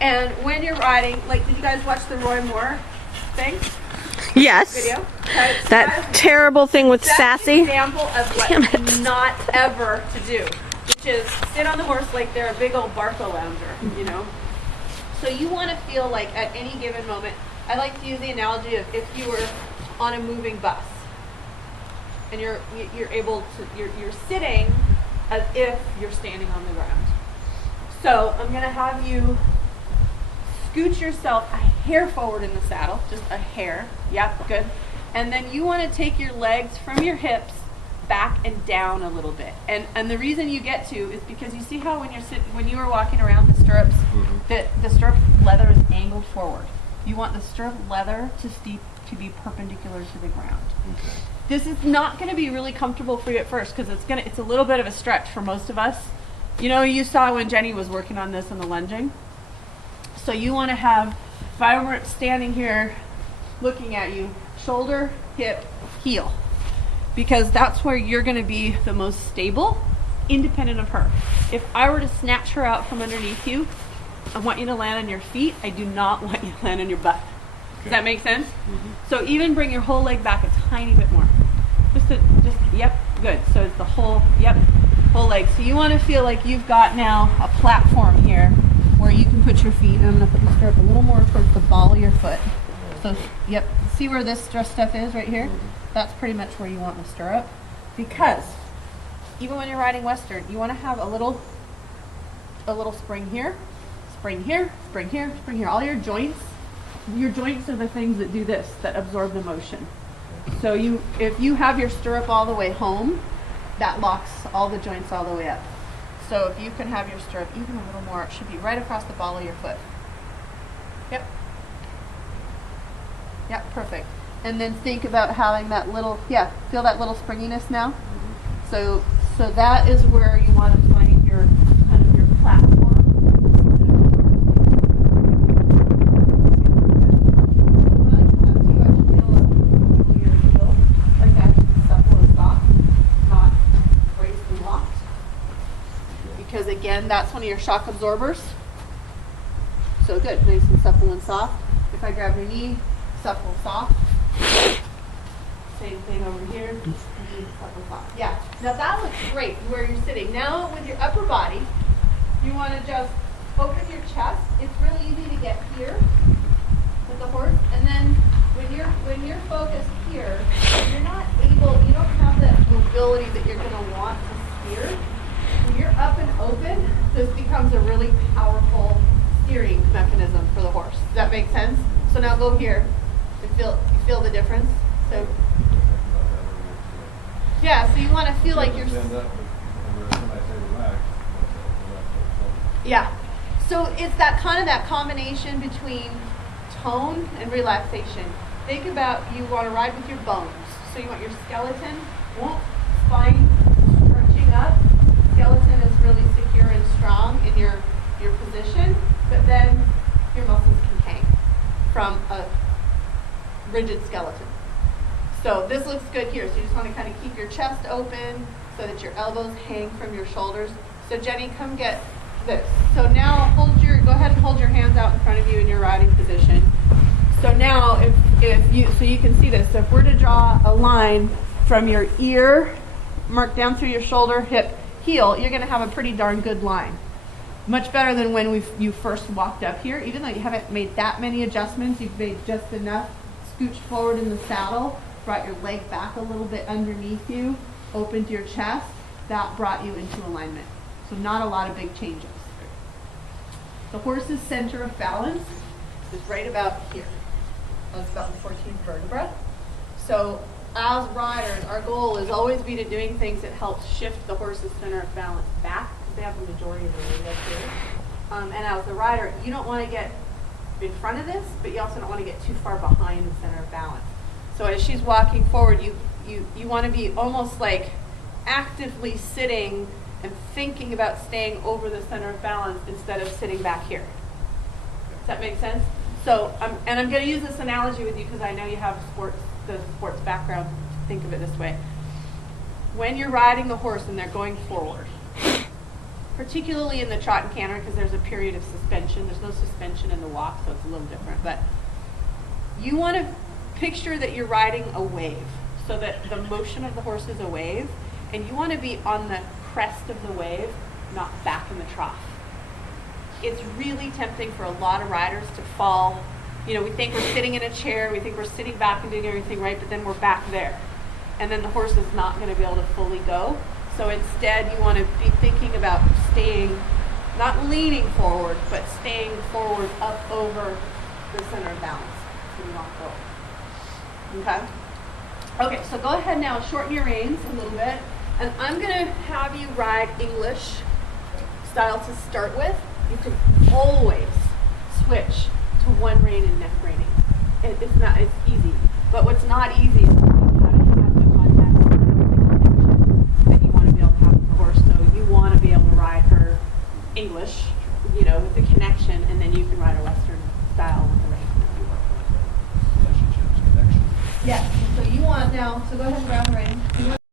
And when you're riding, like, did you guys watch the Roy Moore thing? Yes. Video? Okay, so That terrible thing with that's Sassy. an example of what not ever to do, which is sit on the horse like they're a big old Barco lounger, you know? So you want to feel like at any given moment, I like to use the analogy of if you were on a moving bus and you're able to, you're sitting as if you're standing on the ground. So I'm going to have you scoot yourself a hair forward in the saddle, just a hair. Yep, good. And then you want to take your legs from your hips back and down a little bit. And the reason you get to is because you see how when you were walking around the stirrups, the stirrup leather is angled forward. You want the stirrup leather to be perpendicular to the ground. Okay. This is not going to be really comfortable for you at first because it's a little bit of a stretch for most of us. You know, you saw when Jenny was working on this in the lunging. So you want to have, if I were standing here looking at you, shoulder, hip, heel. Because that's where you're going to be the most stable, independent of her. If I were to snatch her out from underneath you, I want you to land on your feet. I do not want you to land on your butt. Does that make sense? So even bring your whole leg back a tiny bit more. Yep, good. So it's the whole leg. So you want to feel like you've got now a platform here where you can put your feet, and I'm going to put the stirrup a little more towards the ball of your foot. So, yep, see where this stuff is right here? That's pretty much where you want the stirrup. Because even when you're riding Western, you want to have a little spring here, spring here, spring here, spring here. All your joints are the things that do this, that absorb the motion. So if you have your stirrup all the way home, that locks all the joints all the way up. So if you can have your stirrup even a little more, it should be right across the ball of your foot. Yep. Yep, perfect. And then think about having that little, feel that little springiness now? So that is where you want to find your kind of your platform. Because again, that's one of your shock absorbers. So good, nice and supple and soft. If I grab your knee, supple, soft. Same thing over here, knee, supple, soft. Yeah, now that looks great where you're sitting. Now with your upper body, you want to just open your chest. It's really easy to get here with the horse. And then when you're focused here, you don't have that mobility that you're going to want to steer. When you're up and open, this becomes a really powerful steering mechanism for the horse. Does that make sense? So now go here and feel the difference. So yeah, so you want to feel like you're yeah. So it's that kind of that combination between tone and relaxation. Think about you want to ride with your bones. So you want your skeleton, spine stretching up. Skeleton is really secure and strong in your position, but then your muscles can hang from a rigid skeleton. So this looks good here. So you just want to kind of keep your chest open so that your elbows hang from your shoulders. So Jenny, come get this. So now go ahead and hold your hands out in front of you in your riding position. So now so you can see this. So if we're to draw a line from your ear, mark down through your shoulder, hip, heel, you're going to have a pretty darn good line. Much better than when you first walked up here. Even though you haven't made that many adjustments, you've made just enough. Scooched forward in the saddle, brought your leg back a little bit underneath you, opened your chest. That brought you into alignment. So not a lot of big changes. The horse's center of balance is right about here. That's about the 14th vertebra. So as riders, our goal is always be to doing things that help shift the horse's center of balance back, because they have the majority of the weight up here. And as the rider, you don't want to get in front of this, but you also don't want to get too far behind the center of balance. So as she's walking forward, you want to be almost like actively sitting and thinking about staying over the center of balance instead of sitting back here. Does that make sense? So, I'm going to use this analogy with you because I know you have the sports background. Think of it this way. When you're riding the horse and they're going forward, particularly in the trot and canter, because there's a period of suspension. There's no suspension in the walk, so it's a little different. But you want to picture that you're riding a wave, so that the motion of the horse is a wave, and you want to be on the crest of the wave, not back in the trough. It's really tempting for a lot of riders to fall. You know, we think we're sitting in a chair, we think we're sitting back and doing everything right, but then we're back there. And then the horse is not going to be able to fully go. So instead, you want to be thinking about staying, not leaning forward, but staying forward up over the center of balance. So you want to go. Okay? Okay, so go ahead now, shorten your reins a little bit. And I'm going to have you ride English style to start with. You can always switch to one rein and neck reining. It's easy. But what's not easy is learning how to have the contact and the connection that you want to be able to have with the horse. So you want to be able to ride her English, you know, with the connection, and then you can ride a Western style with the rein. Relationships, connection. Yes. So you want now, so go ahead and grab the rein.